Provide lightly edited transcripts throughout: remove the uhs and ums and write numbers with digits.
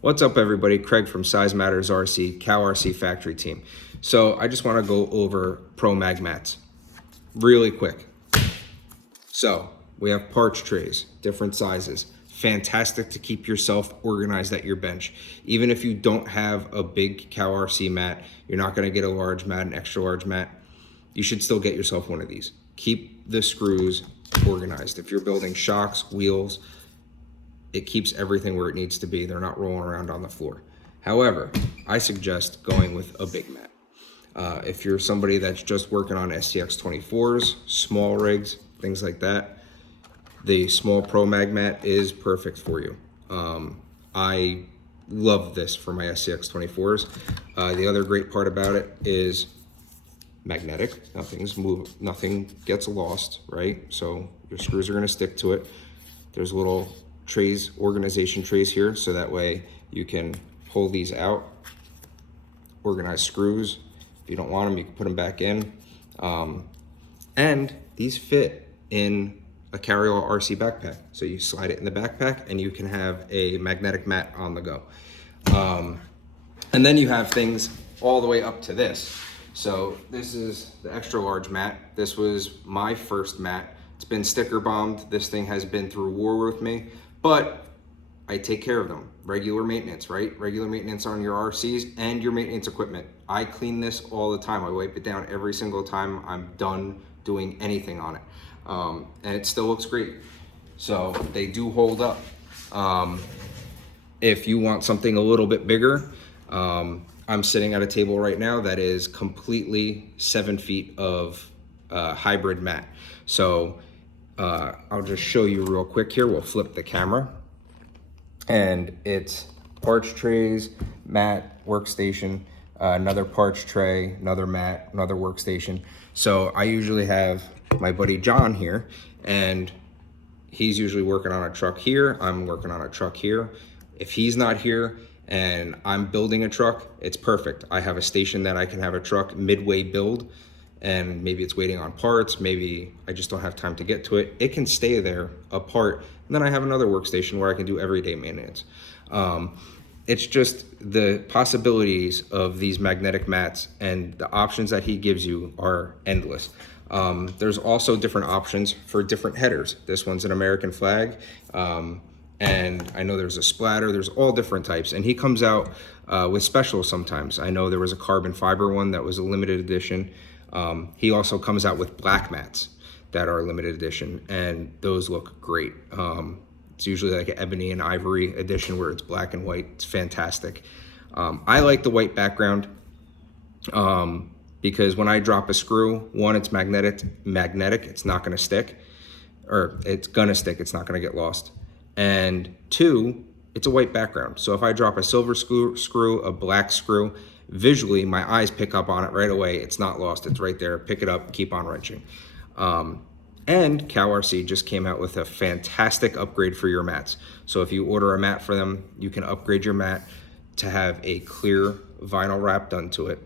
What's up, everybody? Craig from Size Matters RC, CowRC factory team. So I just want to go over Pro Mag mats really quick. So we have parch trays, different sizes. Fantastic to keep yourself organized at your bench. Even if you don't have a big CowRC mat, you're not going to get a large mat, an extra large mat, you should still get yourself one of these. Keep the screws organized. If you're building shocks, wheels, it keeps everything where it needs to be. They're not rolling around on the floor. However, I suggest going with a big mat. If you're somebody that's just working on STX 24s, small rigs, things like that, the small Pro Mag mat is perfect for you. I love this for my STX 24s. The other great part about it is magnetic. Nothing gets lost, right? So your screws are going to stick to it. There's little trays, organization trays here, so that way you can pull these out, organize screws. If you don't want them, you can put them back in. And these fit in a carry-all RC backpack. So you slide it in the backpack and you can have a magnetic mat on the go. And then you have things all the way up to this. So this is the extra large mat. This was my first mat. It's been sticker bombed. This thing has been through war with me, but I take care of them. Regular maintenance, right? Regular maintenance on your RCs and your maintenance equipment. I clean this all the time. I wipe it down every single time I'm done doing anything on it. And it still looks great. So they do hold up. If you want something a little bit bigger, I'm sitting at a table right now that is completely 7 feet of hybrid mat. So I'll just show you real quick here. We'll flip the camera. And it's parch trays, mat, workstation, another parch tray, another mat, another workstation. So I usually have my buddy John here, and he's usually working on a truck here. I'm working on a truck here. If he's not here and I'm building a truck, it's perfect. I have a station that I can have a truck midway build, and maybe it's waiting on parts, maybe I just don't have time to get to it. It can stay there apart, and then I have another workstation where I can do everyday maintenance. It's just the possibilities of these magnetic mats and the options that he gives you are endless. There's also different options for different headers. This one's an American flag, and I know there's a splatter. There's all different types, and he comes out with specials sometimes. I know there was a carbon fiber one that was a limited edition. He also comes out with black mats that are limited edition, and those look great. It's usually like an ebony and ivory edition where it's black and white. It's fantastic. I like the white background because when I drop a screw, one, it's magnetic, it's not gonna stick, or it's gonna stick, it's not gonna get lost. And two, it's a white background. So if I drop a silver screw, a black screw, visually my eyes pick up on it right away. It's not lost, it's right there. Pick it up, keep on wrenching. And CowRC just came out with a fantastic upgrade for your mats. So if you order a mat for them, you can upgrade your mat to have a clear vinyl wrap done to it,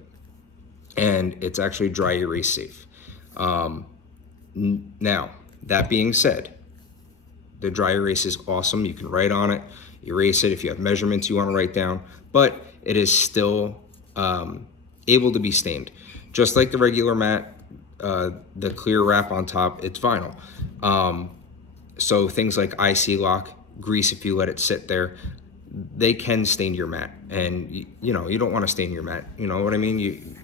and it's actually dry erase safe. Now, that being said, the dry erase is awesome. You can write on it, erase it if you have measurements you want to write down, but it is still able to be stained. Just like the regular mat, the clear wrap on top, it's vinyl. So things like IC lock, grease if you let it sit there, they can stain your mat. And you know, you don't want to stain your mat. You know what I mean?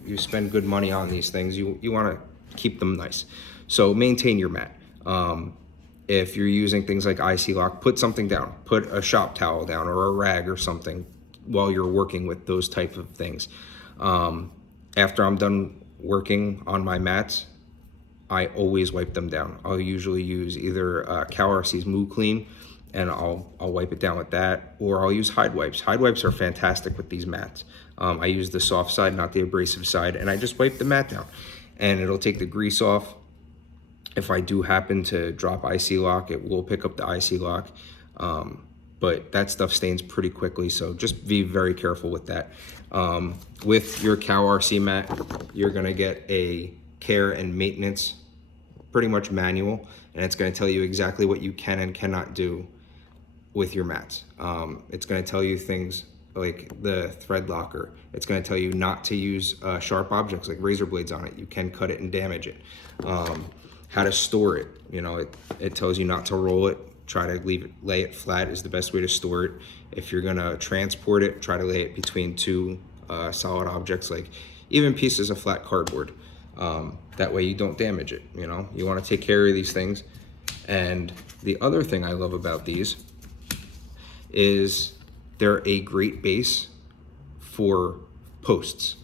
You spend good money on these things. You want to keep them nice. So maintain your mat. If you're using things like IC lock, put something down. Put a shop towel down or a rag or something while you're working with those type of things. After I'm done working on my mats, I always wipe them down. I'll usually use either CowRC's Moo Clean, and I'll wipe it down with that, or I'll use Hide Wipes. Hide Wipes are fantastic with these mats. I use the soft side, not the abrasive side, and I just wipe the mat down, and it'll take the grease off. If I do happen to drop IC lock, it will pick up the IC lock, but that stuff stains pretty quickly, so just be very careful with that. With your CowRC mat, you're gonna get a care and maintenance, pretty much manual, and it's gonna tell you exactly what you can and cannot do with your mats. It's gonna tell you things like the thread locker. It's going to tell you not to use sharp objects like razor blades on it. You can cut it and damage it. How to store it, you know, it tells you not to roll it. Try to lay it flat is the best way to store it. If you're gonna transport it, try to lay it between two solid objects, like even pieces of flat cardboard. That way you don't damage it, you know? You wanna take care of these things. And the other thing I love about these is they're a great base for posts.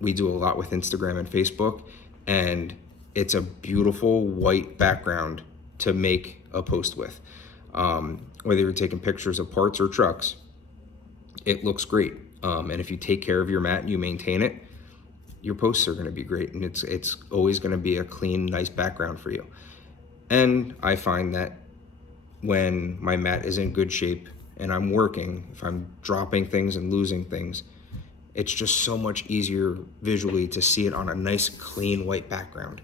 We do a lot with Instagram and Facebook, and it's a beautiful white background to make a post with. Whether you're taking pictures of parts or trucks, it looks great. And if you take care of your mat and you maintain it, your posts are gonna be great, and it's always gonna be a clean, nice background for you. And I find that when my mat is in good shape and I'm working, if I'm dropping things and losing things, it's just so much easier visually to see it on a nice, clean, white background.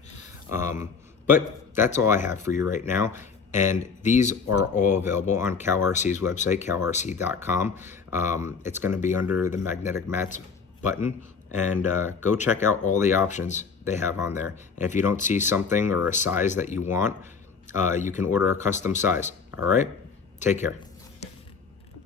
But that's all I have for you right now. And these are all available on CowRC's website, cowrc.com. It's going to be under the magnetic mats button. And go check out all the options they have on there. And if you don't see something or a size that you want, you can order a custom size. All right? Take care.